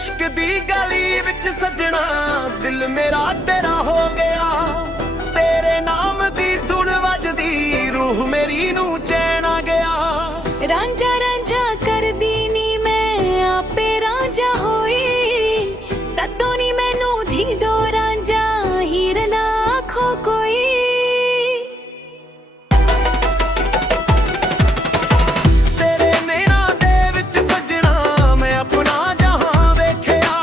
इश्क दी गली विच सजना दिल मेरा तेरा हो गया। तेरे नाम दी धुन वजदी रूह मेरी नू चैन आ गया। रांझा रांझा कर दी नी मैं आपे रांझा होई, सतो नी मैनू धी दो रांझा हीर ना आखो कोई। तेरे नैना दे विच सजना मैं अपना जहां वेखिया।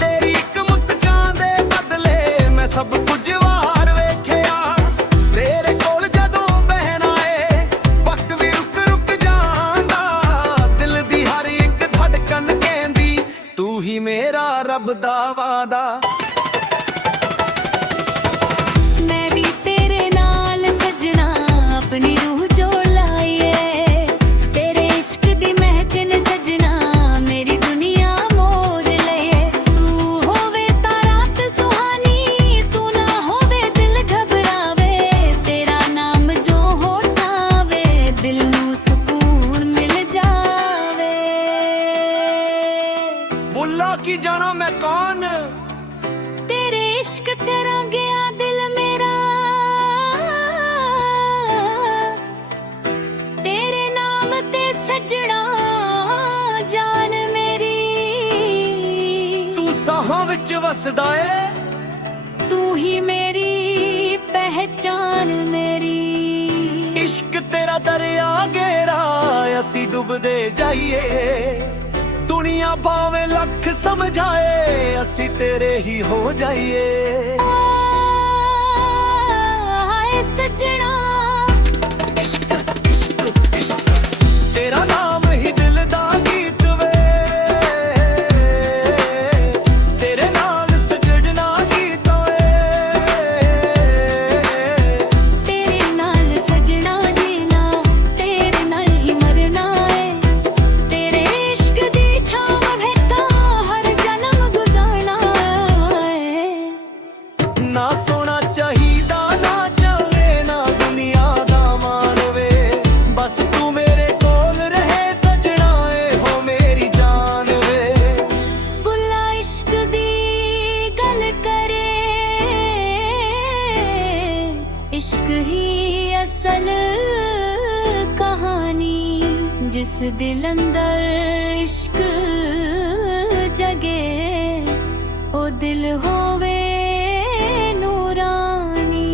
तेरी एक मुस्कान दे बदले मैं सब कुछ वार वेखिया। तेरे कोल जदों बहन आए वक्त भी रुक रुक जांदा। दिल दी हर एक धड़कन कहंदी तू ही मेरा रब दा वादा। मैं भी तेरे नाल सजना अपनी रूह जोड़ लाईए। तेरे इश्क दी महकन सजना मेरी दुनिया मोर लए। तू होवे तां रात सुहानी, तू ना होवे दिल घबरावे। तेरा नाम जो होठावे दिल नू सुकून मिल जावे। मुल्ला की जाना मैं कौन, तेरे इश्क च रंगिया दिल मेरा। तेरे नाम ते सजना जान मेरी। तू साहां विच वसदा ए। तू ही मेरी पहचान मेरी। इश्क तेरा दरिया गहरा असी डुबदे जाइए। दुनिया भावें लख समझाए असी तेरे ही हो जाइए। हाय सजना इश्क इश्क इश्क तेरा नाम ही दिल दा गीत वे। तेरे नाल सजना गीत वे। तेरे नाल सजना जीना, तेरे नाल ही मरना है। तेरे इश्क दी छाव भेटा हर जन्म गुजारना है। ना सोना चाहिदा ना चाहे ना दुनिया दा मान वे। बस तू मेरे कोल रहे सजना ए हो मेरी जान वे। बुला इश्क दी गल करे, इश्क ही असल कहानी। जिस दिल अंदर इश्क जगे ओ दिल होवे नूरानी।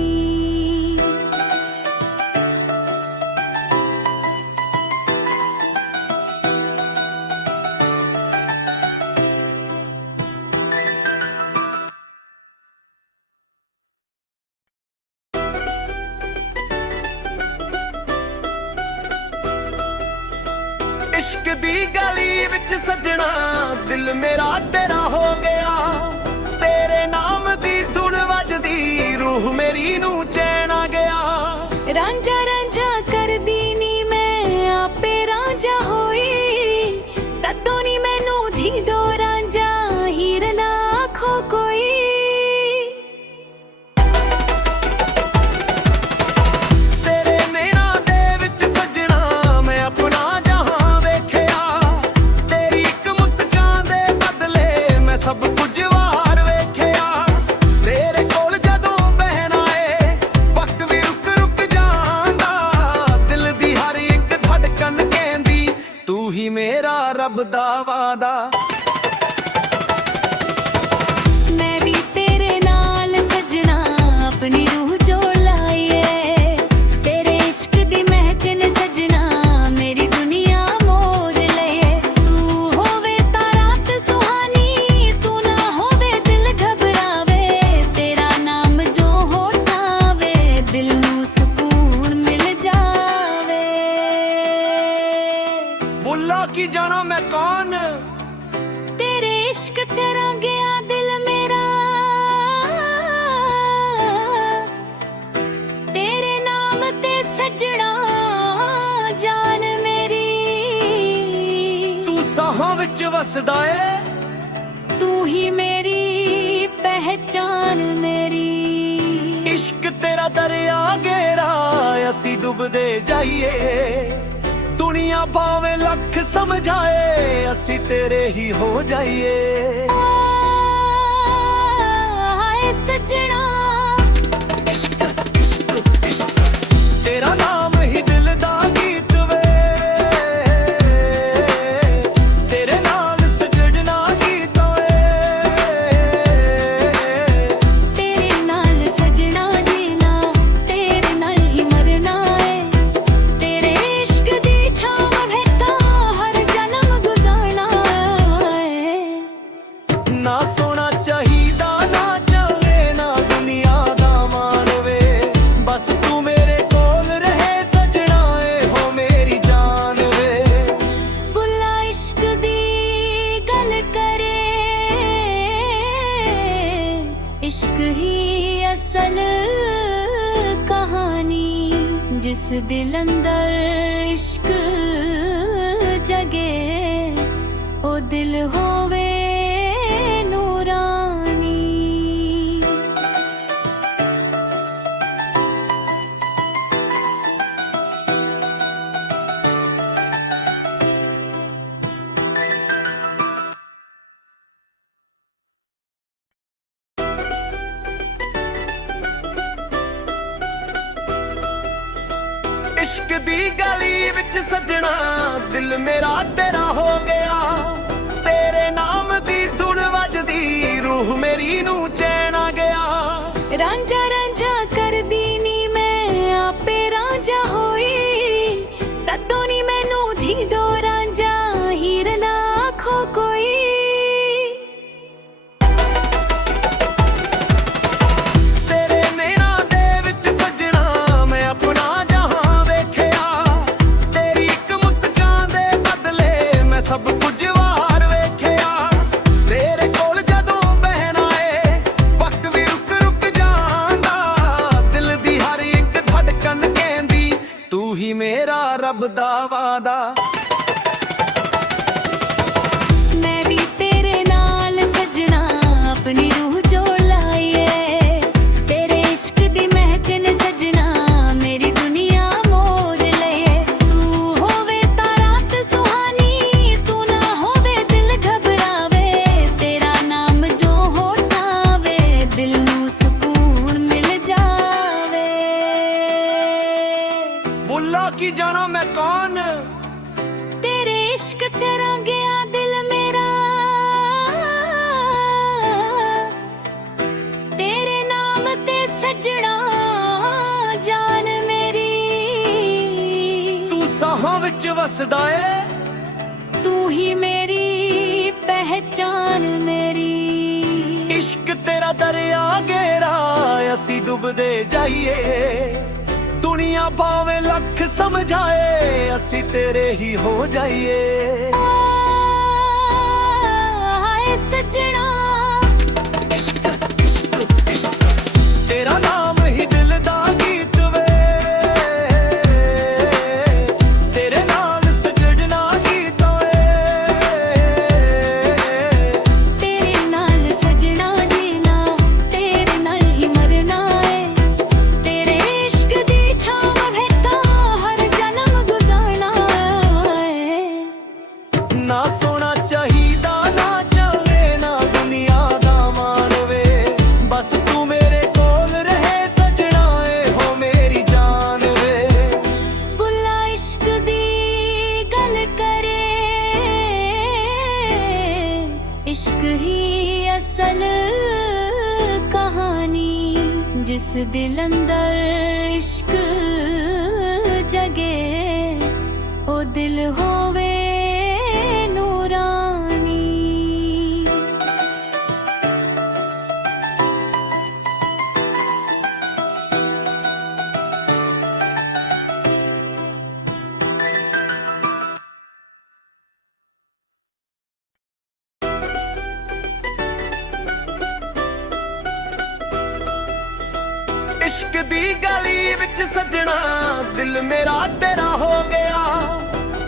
इश्क दी गली विच सजना दिल मेरा तेरा हो गया। तेरे नाम दी धुन वजदी रूह मेरी नू चैन आ गया। रांझा रांझा कर दी नी मैं आपे रांझा होई, सतो नी मैनू धी दो रांझा हीर ना आखो कोई। तेरे नैना दे विच सजना मैं अपना जहां वेखिया। तेरी एक मुस्कान दे बदले मैं सब कुछ वार वेखिया। तेरे कोल जदों बहन आए वक्त भी रुक रुक जांदा। दिल दी हर एक धड़कन कहंदी तू ही मेरा रब दा वादा। मैं भी तेरे नाल सजना अपनी रूह जोड़ लाईए। तेरे इश्क दी महकन सजना मेरी दुनिया मोर लए। तू होवे तां रात सुहानी, तू ना होवे दिल घबरावे। तेरा नाम जो होठावे दिल नू सुकून मिल जावे। मुल्ला की जाना मैं कौन, तेरे इश्क च रंगिया दिल मेरा। तेरे नाम ते सजना जान मेरी। तू साहां विच वसदा ए। तू ही मेरी पहचान मेरी। इश्क तेरा दरिया गहरा असी डुबदे जाइए। ਦੁਨੀਆ ਭਾਵੇਂ ਲੱਖ ਸਮਝਾਏ ਅਸੀਂ ਤੇਰੇ ਹੀ ਹੋ ਜਾਈਏ। ਹਾਏ ਸੱਜਣਾ ਇਸ਼ਕ ਇਸ਼ਕ ਇਸ਼ਕ ਤੇਰਾ ਨਾਮ ਹੀ ਦਿਲ ਦਾ ਗੀਤ ਵੇ, ਤੇਰੇ ਨਾਲ ਸਜਣਾ ਗੀਤ ਵੇ, ਤੇਰੇ ਨਾਲ ਸਜਣਾ ਜੀਣਾ, ਤੇਰੇ ਨਾਲ ਹੀ ਮਰਨਾ ਏ, ਤੇਰੇ ਇਸ਼ਕ ਦੀ ਛਾਂ ਹੇਠਾਂ ਹਰ ਜਨਮ ਗੁਜ਼ਾਰਨਾ ਏ। ਨਾ ਸੋਣਾ ਚਾਹੀਦਾ ਨਾ ਚਾਵੇ ਨਾ ਦੁਨੀਆ ਦਾ ਮਾਣ ਵੇ, ਬਸ ਤੂੰ ਮੇਰੇ ਕੋਲ ਰਹੇ ਸਜਣਾ ਏ ਹੋ ਮੇਰੀ ਜਾਨ ਵੇ। ਬੁੱਲਾ ਇਸ਼ਕ ਦੀ ਗੱਲ ਕਰੇ, ਇਸ਼ਕ ਹੀ ਅਸਲ ਕਹਾਣੀ, ਜਿਸ ਦਿਲ ਅੰਦਰ ਇਸ਼ਕ ਜਗੇ ਉਹ ਦਿਲ ਹੋਵੇ ਨੂਰਾਨੀ। ਇਸ਼ਕ ਦੀ ਗਲੀ ਵਿੱਚ ਸਜਣਾ ਦਿਲ ਮੇਰਾ ਤੇਰਾ ਹੋ ਗਿਆ, ਤੇਰੇ ਨਾਮ ਦੀ ਧੁਨ ਵੱਜਦੀ ਰੂਹ ਮੇਰੀ ਨੂੰ ਚੈਨ ਆ ਗਿਆ। ਰਾਂਝਾ ਰਾਂਝਾ ਕਰਦੀ ਨੀ ਮੈਂ ਆਪੇ ਰਾਂਝਾ ਹੋਈ, ਸੱਦੋ ਨੀ ਮੈਨੂੰ ਧੀ ਦੋ ਰਾਂਝਾ ਹੀਰ ਨਾ ਆਖੋ ਕੋਈ। ਤੇਰੇ ਨੈਣਾਂ ਦੇ ਵਿੱਚ ਸਜਣਾ ਮੈਂ ਆਪਣਾ ਜਹਾਂ ਵੇਖਿਆ, ਤੇਰੀ ਇੱਕ ਮੁਸਕਾਨ ਦੇ ਬਦਲੇ ਮੈਂ ਸਭ ਕੁਝ ਵਾਰ ਵੇਖਿਆ। ਤੇਰੇ ਕੋਲ ਜਦੋਂ ਬਹਿਣਾ ਏ ਵਕਤ ਵੀ ਰੁਕ ਰੁਕ ਜਾਂਦਾ, ਦਿਲ ਦੀ ਹਰ ਇੱਕ ਧੜਕਨ ਕਹਿੰਦੀ ਤੂੰ ਹੀ ਮੇਰਾ ਰੱਬ ਦਾ ਵਾਦਾ। ਮੈਂ ਵੀ ਤੇਰੇ ਨਾਲ ਸਜਣਾ ਆਪਣੀ ਰੂਹ ਜੋੜ ਲਾਈਏ, ਤੇਰੇ ਇਸ਼ਕ ਦੀ ਮਹਿਕ ਨੇ ਸਜਣਾ ਮੇਰੀ ਦੁਨੀਆ ਮੋੜ ਲਈਏ। ਤੂੰ ਹੋਵੇ ਤਾਂ ਰਾਤ ਸੁਹਾਨੀ, ਤੂੰ ਨਾ ਹੋਵੇ ਦਿਲ ਘਬਰਾਵੇ, ਤੇਰਾ ਨਾਮ ਜੋ ਹੋਠਾਵੇ ਦਿਲ ਨੂੰ ਸਕੂਨ ਮਿਲ ਜਾਵੇ। ਮੁੱਲਾ ਕੀ ਜਾਣਾ ਮੈਂ ਕੌਣ, ਤੇਰੇ ਇਸ਼ਕ ਚ ਰੰਗਿਆ ਦਿਲ ਮੇਰਾ, ਤੇਰੇ ਨਾਮ ਤੇ ਸਜਣਾ ਜਾਨ ਮੇਰੀ। ਤੂੰ ਸਾਹਾਂ ਵਿੱਚ ਵਸਦਾ ਏ, ਤੂੰ ਹੀ ਮੇਰੀ ਪਹਿਚਾਨ ਮੇਰੀ। ਇਸ਼ਕ ਤੇਰਾ ਦਰਿਆ ਗਹਿਰਾ ਅਸੀਂ ਡੁੱਬਦੇ ਜਾਈਏ, ਦੁਨੀਆ ਭਾਵੇਂ ਲੱਖ ਸਮਝਾਏ ਅਸੀਂ ਤੇਰੇ ਹੀ ਹੋ ਜਾਈਏ। ਹਾਏ ਸਜਣਾ ਇਸ਼ਕ ਇਸ਼ਕ ਇਸ਼ਕ ਤੇਰਾ ਨਾਮ ਹੀ ਦਿਲ ਦਾ ਗੀਤ ਵੇ, ਤੇਰੇ ਨਾਲ ਸਜਣਾ ਗੀਤ ਵੇ, ਤੇਰੇ ਨਾਲ ਸਜਣਾ ਜੀਣਾ, ਤੇਰੇ ਨਾਲ ਹੀ ਮਰਨਾ ਏ, ਤੇਰੇ ਇਸ਼ਕ ਦੀ ਛਾਂ ਹੇਠਾਂ ਹਰ ਜਨਮ ਗੁਜ਼ਾਰਨਾ ਏ। ਨਾ ਸੋਣਾ ਚਾਹੀਦਾ ਨਾ ਚਾਵੇ ਨਾ ਦੁਨੀਆ ਦਾ ਮਾਣ ਵੇ, ਬਸ ਤੂੰ ਮੇਰੇ ਕੋਲ ਰਹੇ ਸਜਣਾ ਏ ਹੋ ਮੇਰੀ ਜਾਨ ਵੇ। ਬੁੱਲਾ ਇਸ਼ਕ ਦੀ ਗੱਲ ਕਰੇ, ਇਸ਼ਕ ਹੀ ਅਸਲ ਕਹਾਣੀ, ਜਿਸ ਦਿਲ ਅੰਦਰ ਇਸ਼ਕ ਜਗੇ ਉਹ ਦਿਲ ਹੋਵੇ ਨੂਰਾਨੀ। ਇਸ਼ਕ ਦੀ ਗਲੀ ਵਿੱਚ ਸਜਣਾ ਦਿਲ ਮੇਰਾ ਤੇਰਾ ਹੋ ਗਿਆ,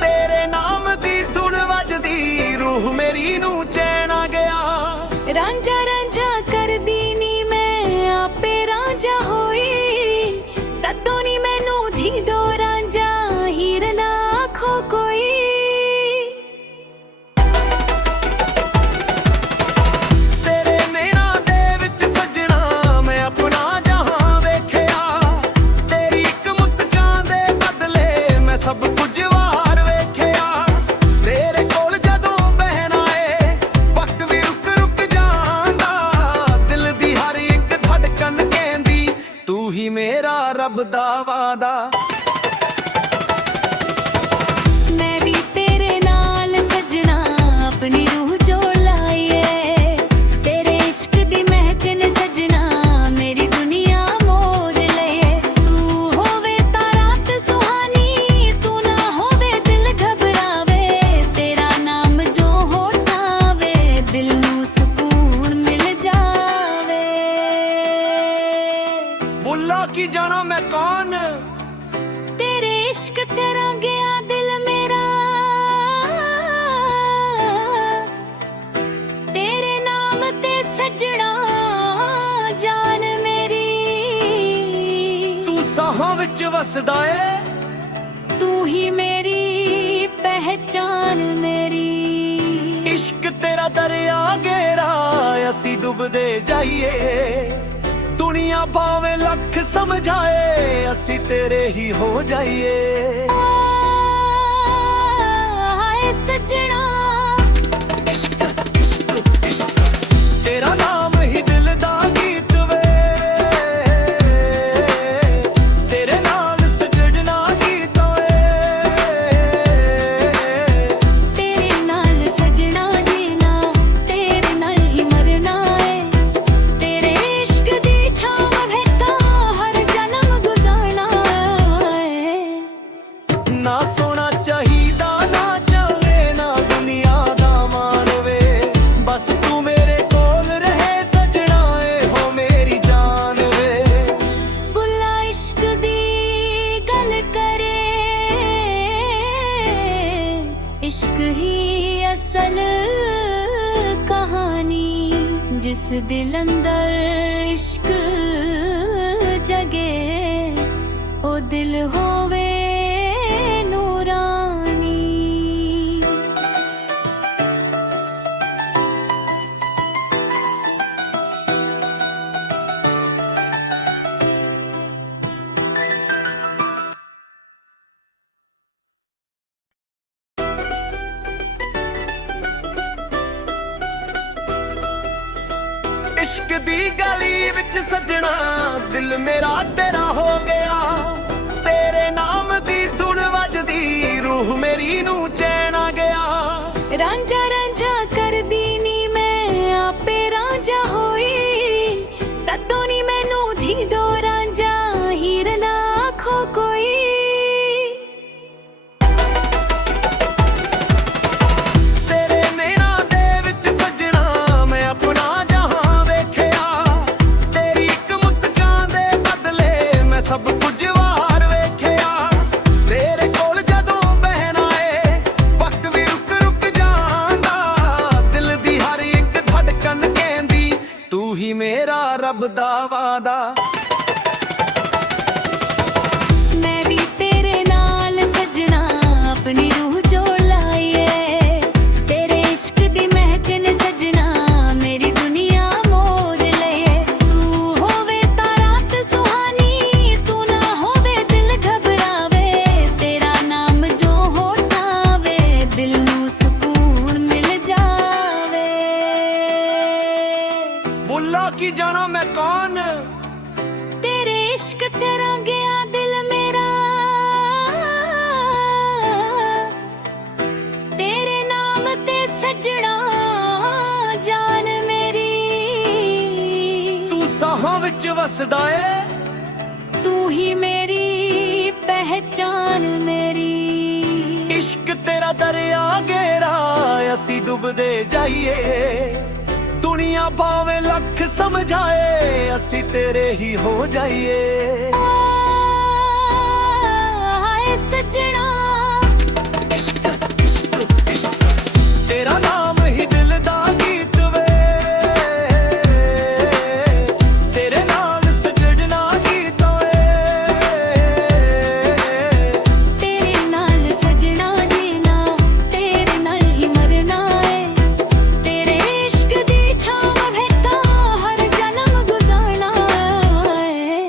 ਤੇਰੇ ਨਾਮ ਦੀ ਧੁਨ ਵੱਜਦੀ ਰੂਹ ਮੇਰੀ ਨੂੰ ਚੈਨ ਆ ਗਿਆ। ਰਾਂਝਾ ਰਾਂਝਾ ਕਰਦੀ ਨੀ ਮੈਂ ਆਪੇ ਰਾਂਝਾ ਹੋਈ, ਸੱਦੋ ਨੀ ਮੈਨੂੰ ਧੀ ਦੋ ਰਾਂਝਾ ਹੀਰ ਨਾ ਆਖੋ इश्क च रंगिया दिल मेरा तेरे नाम ते सजना जान मेरी तू साहां विच वसदा ए तू ही मेरी पहचान मेरी इश्क तेरा दरिया गहरा असी डुबदे जाइए दुनिया भावें लख समझाए असी तेरे ही हो जाइए हाय सजना इश्क इश्क इश्क तेरा नाम ही दिल दा गीत वे तेरे नाल सजना गीत वे तेरे नाल सजना जीना तेरे नाल ही मरना है तेरे इश्क दी छाव भेटा हर जन्म गुजारना है ना सोना चाहिदा ना चले ना दुनिया दा मान वे बस तू मेरे कोल रहे सजना ए हो मेरी जान वे बुला इश्क दी गल करे इश्क ही असल कहानी जिस दिल अंदर इश्क जगे ओ दिल होवे नूरानी इश्क दी गली विच सजना दिल मेरा तेरा हो गया तेरे नाम दी धुन वजदी रूह मेरी नू चैन आ गया रांझा रांझा कर दीनी मैं आपे रांझा होई सतो नी मैनू धी दो रांझा हीर ना आखो कोई तेरे नैना दे विच सजना मैं अपना जहां वेखिया तेरी एक मुस्कान दे बदले मैं सब कुछ वार वेखिया तेरे कोल जदों बहना ए वक्त भी रुक रुक जांदा दिल दी हर एक धड़कन कहंदी तू ही मेरा रब दा वादा मैं भी तेरे नाल सजना अपनी रूह जोड़ लाईए तेरे इश्क दी महक ने सजना मेरी दुनिया मोर लए तू होवे ता रात सुहानी तू ना होवे दिल घबरावे तेरा नाम जो होठावे दिल नू सुकून मिल जावे मुल्ला की जाना मैं कौन तेरे इश्क च रंगिया दिल मेरा तेरे नाम ते सजना जान मेरी तू साहां विच वसदा ए तू ही मेरी पहचान मेरी इश्क तेरा दरिया गहरा असी डुबदे जाइए दुनिया भावें लख समझाए असी तेरे ही हो जाइए हाय सजना इश्क इश्क इश्क तेरा नाम ही दिल दा गीत वे तेरे नाल सजना गीत वे तेरे नाल सजना जीना तेरे नाल ही मरना है तेरे इश्क दी छाव भेटा हर जन्म गुजारना है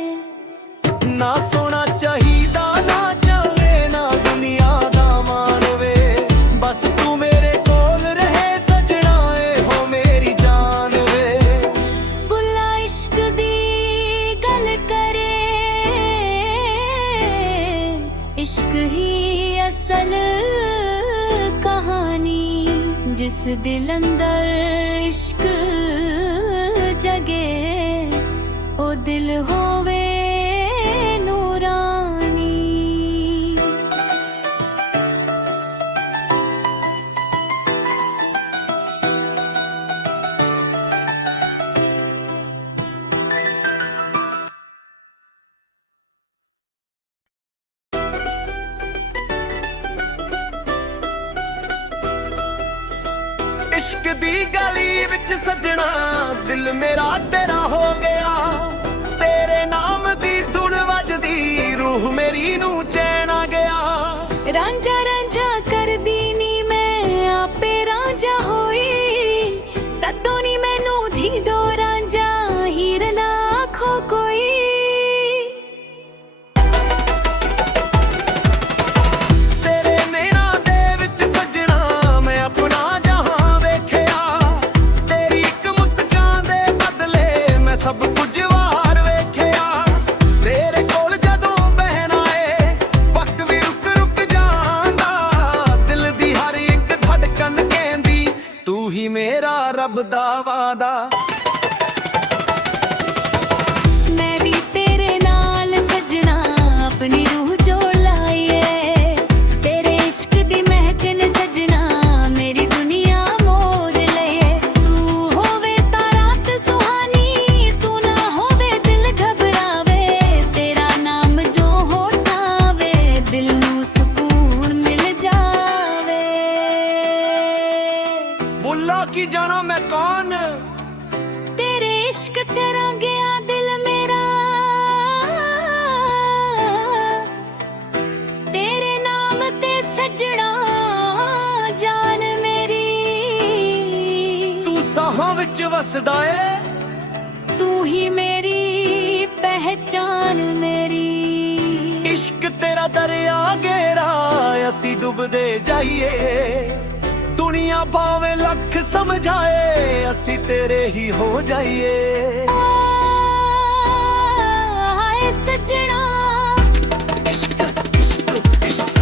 ना सोना चाहिदा ना चले ना दुनिया दा मान वे बस तू मेरे कोल रहे सजना ए हो मेरी जान वे बुला इश्क दी गल करे इश्क ही असल कहानी जिस दिल अंदर इश्क जगे ओ दिल होवे नूरानी ਇਸ਼ਕ ਦੀ ਗਲੀ ਵਿੱਚ ਸੱਜਣਾ ਦਿਲ ਮੇਰਾ ਤੇਰਾ ਹੋ ਗਿਆ ਤੇਰੇ ਨਾਮ ਦੀ ਧੁਨ ਵੱਜਦੀ ਰੂਹ ਮੇਰੀ ਨੂੰ ਚੈਨ ਆ ਗਿਆ ਰਾਂਝਾ ਰਾਂਝਾ ਕਰਦੀ ਨੀ ਮੈਂ ਆਪੇ ਰਾਂਝਾ ਹੋਈ ਸੱਦੋਂ ਨੀ ਮੈਨੂੰ ਧੀ ਦੋ ਰਾਂਝਾ ਹੀਰ ਨਾ ਆਖੋ ਕੋਈ ਤੇਰੇ ਨੈਣਾਂ ਦੇ ਵਿੱਚ ਸੱਜਣਾ ਮੈਂ ਆਪਣਾ ਜਹਾਂ ਵੇਖਿਆ ਤੇਰੀ ਇੱਕ ਮੁਸਕਾਨ ਦੇ ਬਦਲੇ ਮੈਂ ਸਭ ਕੁਝ ਵਾਰ ਵੇਖਿਆ ਤੇਰੇ ਕੋਲ ਜਦੋਂ ਬਹਿਣ ਆਏ ਵਕਤ ਵੀ ਰੁਕ ਰੁਕ ਜਾਂਦਾ ਦਿਲ ਦੀ ਹਰ ਇੱਕ ਧੜਕਨ ਕਹਿੰਦੀ ਤੂੰ ਹੀ ਮੇਰਾ ਰੱਬ ਦਾ ਵਾਦਾ ਮੈਂ ਵੀ ਤੇਰੇ ਨਾਲ ਸਜਣਾ ਆਪਣੀ ਰੂਹ ਜੋੜ ਲਾਈਏ ਤੇਰੇ ਇਸ਼ਕ ਦੀ ਮਹਿਕ ਨੇ ਸਜਣਾ ਮੇਰੀ ਦੁਨੀਆ ਮੋੜ ਲਈਏ ਤੂੰ ਹੋਵੇ ਤਾਂ ਰਾਤ ਸੁਹਾਨੀ ਤੂੰ ਨਾ ਹੋਵੇ ਦਿਲ ਘਬਰਾਵੇ ਤੇਰਾ ਨਾਮ ਜੋ ਹੋਠਾਵੇ ਦਿਲ ਨੂੰ ਸਕੂਨ ਮਿਲ ਜਾਵੇ ਮੁੱਲਾ ਕੀ ਜਾਣਾ ਮੈਂ ਕੌਣ ਤੇਰੇ ਇਸ਼ਕ ਚ ਰੰਗਿਆ ਦਿਲ ਮੇਰਾ ਤੇਰੇ ਨਾਮ ਤੇ ਸਜਣਾ ਜਾਨ ਮੇਰੀ ਤੂੰ ਸਾਹਾਂ ਵਿੱਚ ਵਸਦਾ ਏ ਤੂੰ ਹੀ ਮੇਰੀ ਪਹਿਚਾਨ ਮੇਰੀ ਇਸ਼ਕ ਤੇਰਾ ਦਰਿਆ ਗਹਿਰਾ ਅਸੀਂ ਡੁੱਬਦੇ ਜਾਈਏ ਦੁਨੀਆ ਭਾਵੇਂ ਲੱਖ ਸਮਝਾਏ ਅਸੀਂ ਤੇਰੇ ਹੀ ਹੋ ਜਾਈਏ ਹਾਏ ਸਜਣਾ ਇਸ਼ਕ ਇਸ਼ਕ ਇਸ਼ਕ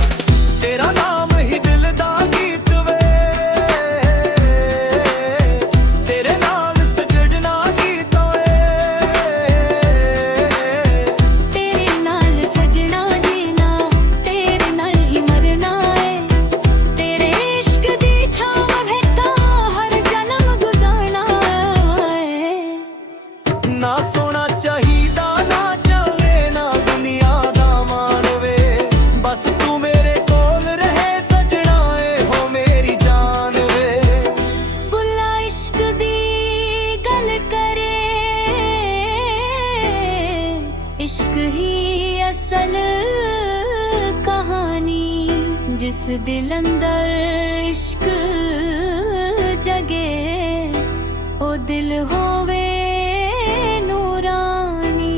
ਤੇਰਾ ਨਾਮ ਹੀ ਦਿਲ ਦਾ ਗੀਤ ਵੇ ਤੇਰੇ ਨਾਲ ਸਜਣਾ ਗੀਤ ਓਏ ਤੇਰੇ ਨਾਲ ਸਜਣਾ ਜੀਣਾ ਤੇਰੇ ਨਾਲ ਹੀ ਮਰਨਾ ਏ ਤੇਰੇ ਇਸ਼ਕ ਦੀ ਛਾਂ ਹੇਠਾਂ ਹਰ ਜਨਮ ਗੁਜ਼ਾਰਨਾ ਏ ਨਾ ਸੋਣਾ ਚਾਹੀਦਾ ਨਾ ਚਾਵੇ ਨਾ ਦੁਨੀਆ ਦਾ ਮਾਣ ਵੇ ਬਸ ਤੂੰ ਮੇਰੇ ਕੋਲ ਰਹੇ ਸਜਣਾ ਏ ਹੋ ਮੇਰੀ ਜਾਨ ਵੇ ਬੁੱਲਾ ਇਸ਼ਕ ਦੀ ਗੱਲ ਕਰੇ ਇਸ਼ਕ ਹੀ ਅਸਲ ਕਹਾਣੀ ਜਿਸ ਦਿਲ ਅੰਦਰ ਇਸ਼ਕ ਜਗੇ ਉਹ ਦਿਲ ਹੋਵੇ ਨੂਰਾਨੀ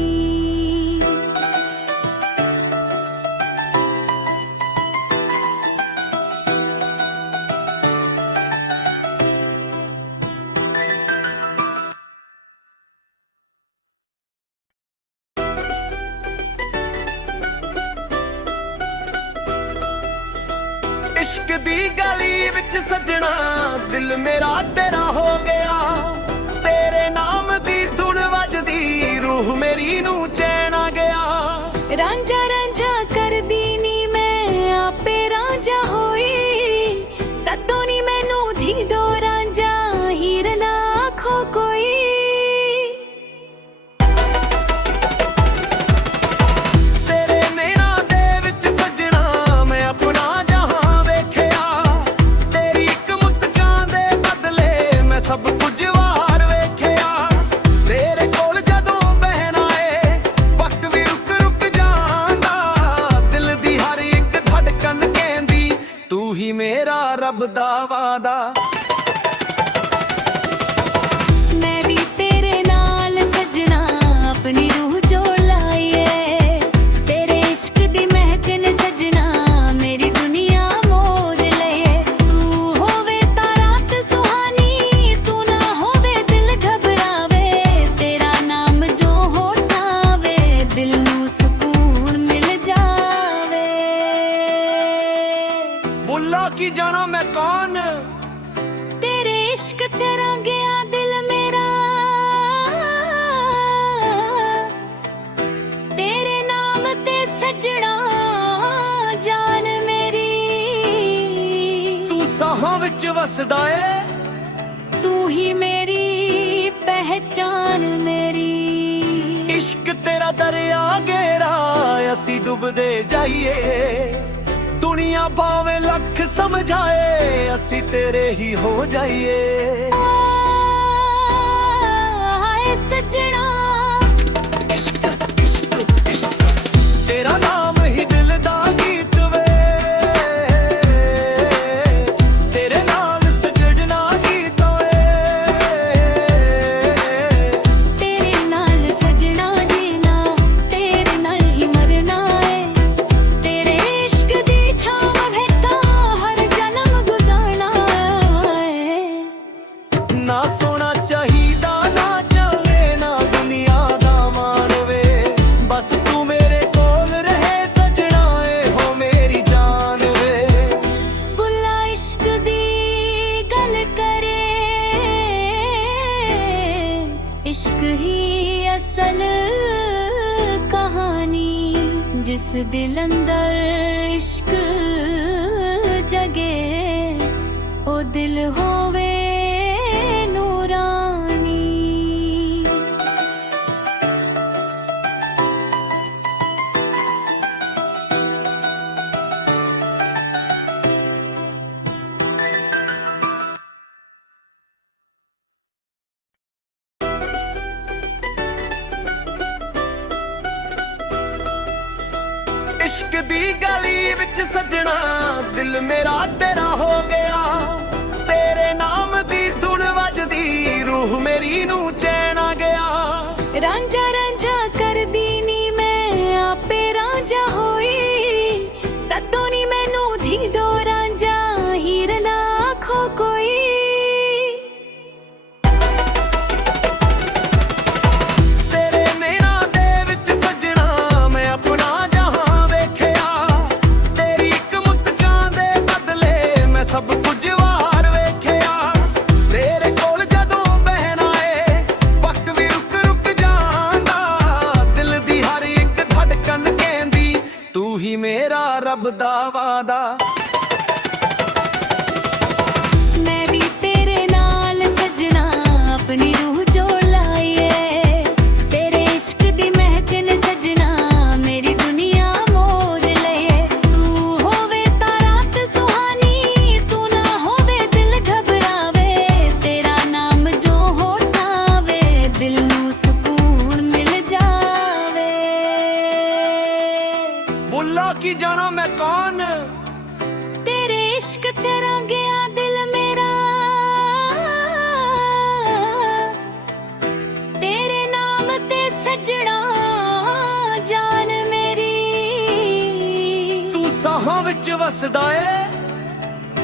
ਇਸ਼ਕ ਦੀ ਗਲੀ ਵਿੱਚ ਸੱਜਣਾ ਦਿਲ ਮੇਰਾ ਤੇਰਾ ਹੋ ਗਿਆ ਤੇਰੇ ਨਾਮ ਦੀ ਧੁਨ ਵੱਜਦੀ ਰੂਹ ਮੇਰੀ ਨੂੰ ਚੈਨ ਆ ਗਿਆ ਰਾਂਝਾ ਰਾਂਝਾ ਕਰਦੀ ਨੀ ਮੈਂ ਆਪੇ ਰਾਂਝਾ ਹੋਈ ਸੱਦੋਂ ਨੀ ਮੈਨੂੰ ਧੀ ਦੋ ਰਾਂਝਾ ਹੀਰ ਨਾ ਆਖੋ ਕੋਈ ਤੇਰੇ ਨੈਣਾਂ ਦੇ ਵਿੱਚ ਸੱਜਣਾ ਮੈਂ ਆਪਣਾ ਜਹਾਂ ਵੇਖਿਆ ਤੇਰੀ ਇੱਕ ਮੁਸਕਾਨ ਦੇ ਬਦਲੇ ਮੈਂ ਸਭ ਕੁਝ ਵਾਰ ਵੇਖਿਆ ਤੇਰੇ ਕੋਲ ਜਦੋਂ ਬਹਿਣ ਆਏ ਵਕਤ ਵੀ ਰੁਕ ਰੁਕ ਜਾਂਦਾ ਦਿਲ ਦੀ ਹਰ ਇੱਕ ਧੜਕਨ ਕਹਿੰਦੀ ਤੂੰ ਹੀ ਮੇਰਾ ਰੱਬ ਦਾ ਵਾਦਾ ਮੈਂ ਵੀ ਤੇਰੇ ਨਾਲ ਸਜਣਾ ਆਪਣੀ ਰੂਹ ਜੋੜ ਲਾਈਏ ਤੇਰੇ ਇਸ਼ਕ ਦੀ ਮਹਿਕ ਨੇ ਸਜਣਾ ਮੇਰੀ ਦੁਨੀਆ ਮੋੜ ਲਈਏ ਤੂੰ ਹੋਵੇ ਤਾਂ ਰਾਤ ਸੁਹਾਨੀ ਤੂੰ ਨਾ ਹੋਵੇ ਦਿਲ ਘਬਰਾਵੇ ਤੇਰਾ ਨਾਮ ਜੋ ਹੋਠਾਵੇ ਦਿਲ ਨੂੰ ਸਕੂਨ ਮਿਲ ਜਾਵੇ ਮੁੱਲਾ ਕੀ ਜਾਣਾ ਮੈਂ ਕੌਣ ਤੇਰੇ ਇਸ਼ਕ ਚ ਰੰਗਿਆ ਦਿਲ ਮੇਰਾ ਤੇਰੇ ਨਾਮ ਤੇ ਸਜਣਾ ਜਾਨ ਮੇਰੀ ਤੂੰ ਸਾਹਾਂ ਵਿੱਚ ਵਸਦਾ ਏ ਤੂੰ ਹੀ ਮੇਰੀ ਪਹਿਚਾਨ ਮੇਰੀ ਇਸ਼ਕ ਤੇਰਾ ਦਰਿਆ ਗਹਿਰਾ ਅਸੀਂ ਡੁੱਬਦੇ ਜਾਈਏ ਦੁਨੀਆ ਦੁਨੀਆ ਭਾਵੇਂ ਲੱਖ ਸਮਝਾਏ ਅਸੀਂ ਤੇਰੇ ਹੀ ਹੋ ਜਾਈਏ। ਹਾਏ ਸੱਜਣਾ ਇਸ਼ਕ ਇਸ਼ਕ ਇਸ਼ਕ ਤੇਰਾ ਨਾਮ ਹੀ ਦਿਲ ਦਾ ਗੀਤ ਵੇ, ਤੇਰੇ ਨਾਲ ਸਜਣਾ ਗੀਤ ਵੇ, ਤੇਰੇ ਨਾਲ ਸਜਣਾ ਜੀਣਾ, ਤੇਰੇ ਨਾਲ ਹੀ ਮਰਨਾ ਏ, ਤੇਰੇ ਇਸ਼ਕ ਦੀ ਛਾਂ ਹੇਠਾਂ ਹਰ ਜਨਮ ਗੁਜ਼ਾਰਨਾ ਏ। ਨਾ ਸੋਣਾ ਚਾਹੀਦਾ ਨਾ ਚਾਵੇ ਨਾ ਦੁਨੀਆ ਦਾ ਮਾਣ ਵੇ, ਬਸ ਤੂੰ ਮੇਰੇ ਕੋਲ ਰਹੇ ਸਜਣਾ ਏ ਹੋ ਮੇਰੀ ਜਾਨ ਵੇ। ਬੁੱਲਾ ਇਸ਼ਕ ਦੀ ਗੱਲ ਕਰੇ, ਇਸ਼ਕ ਹੀ ਅਸਲ ਕਹਾਣੀ, ਜਿਸ ਦਿਲ ਅੰਦਰ ਇਸ਼ਕ ਜਗੇ ਉਹ ਦਿਲ ਹੋਵੇ ਨੂਰਾਨੀ। ਇਸ਼ਕ ਦੀ ਗਲੀ ਵਿੱਚ ਸਜਣਾ ਦਿਲ ਮੇਰਾ ਤੇਰਾ ਹੋ ਗਿਆ, ਤੇਰੇ ਨਾਮ ਦੀ ਧੁਨ ਵੱਜਦੀ ਰੂਹ ਮੇਰੀ ਨੂੰ ਚੈਨ ਆ ਗਿਆ। ਰਾਂਝਾ ਰਾਂਝਾ ਕਰਦੀ ਨੀ ਮੈਂ ਆਪੇ ਰਾਂਝਾ ਹੋਈ, ਸੱਦੋ ਨੀ ਮੈਨੂੰ ਧੀ ਦੋ ਰਾਂਝਾ ਹੀਰ ਨਾ ਆਖੋ ਕੋਈ। ਤੇਰੇ ਨੈਣਾਂ ਦੇ ਵਿੱਚ ਸਜਣਾ ਮੈਂ ਆਪਣਾ ਜਹਾਂ ਵੇਖਿਆ, ਤੇਰੀ ਇੱਕ ਮੁਸਕਾਨ ਦੇ ਬਦਲੇ ਮੈਂ ਸਭ ਕੁਝ ਵਾਰ ਵੇਖਿਆ। ਤੇਰੇ ਕੋਲ ਜਦੋਂ ਬਹਿਣਾ ਏ ਵਕਤ ਵੀ ਰੁਕ ਰੁਕ ਜਾਂਦਾ, ਦਿਲ ਦੀ ਹਰ ਇੱਕ ਧੜਕਨ ਕਹਿੰਦੀ ਤੂੰ ਹੀ ਮੇਰਾ ਰੱਬ ਦਾ ਵਾਦਾ। ਮੈਂ ਵੀ ਤੇਰੇ ਨਾਲ ਸਜਣਾ ਆਪਣੀ ਰੂਹ ਜੋੜ ਲਾਈਏ, ਤੇਰੇ ਇਸ਼ਕ ਦੀ ਮਹਿਕ ਨੇ ਸਜਣਾ ਮੇਰੀ ਦੁਨੀਆ ਮੋੜ ਲਈਏ। ਤੂੰ ਹੋਵੇ ਤਾਂ ਰਾਤ ਸੁਹਾਨੀ, ਤੂੰ ਨਾ ਹੋਵੇ ਦਿਲ ਘਬਰਾਵੇ, ਤੇਰਾ ਨਾਮ ਜੋ ਹੋਠਾਂ ਵੇ ਦਿਲ ਨੂੰ ਸਕੂਨ ਮਿਲ ਜਾਵੇ। ਬੁੱਲਾ ਕੀ ਜਾਣਾ ਮੈਂ ਕੌਣ, ਤੇਰੇ ਇਸ਼ਕ ਚ ਰੰਗਿਆ ਦਿਲ ਮੇਰਾ, ਤੇਰੇ ਨਾਮ ਤੇ ਸਜਣਾ ਜਾਨ ਮੇਰੀ। ਤੂੰ ਸਾਹਾਂ ਵਿੱਚ ਵਸਦਾ ਏ,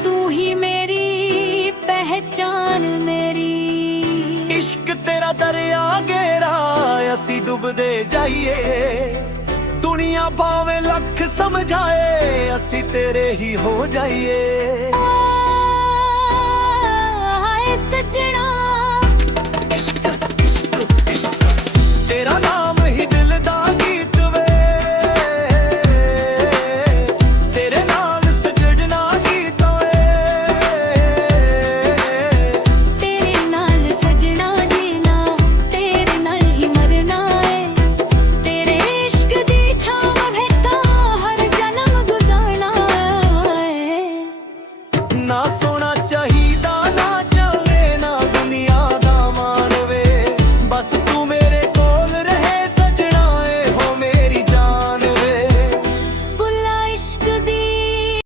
ਤੂੰ ਹੀ ਮੇਰੀ ਪਹਿਚਾਨ ਮੇਰੀ। ਇਸ਼ਕ ਤੇਰਾ ਦਰਿਆ ਗਹਿਰਾ ਅਸੀਂ ਡੁੱਬਦੇ ਜਾਈਏ, ਦੁਨੀਆ ਭਾਵੇਂ ਲੱਖ ਸਮਝਾਏ ਅਸੀਂ ਤੇਰੇ ਹੀ ਹੋ ਜਾਈਏ। ਹਾਏ ਸਜਣਾ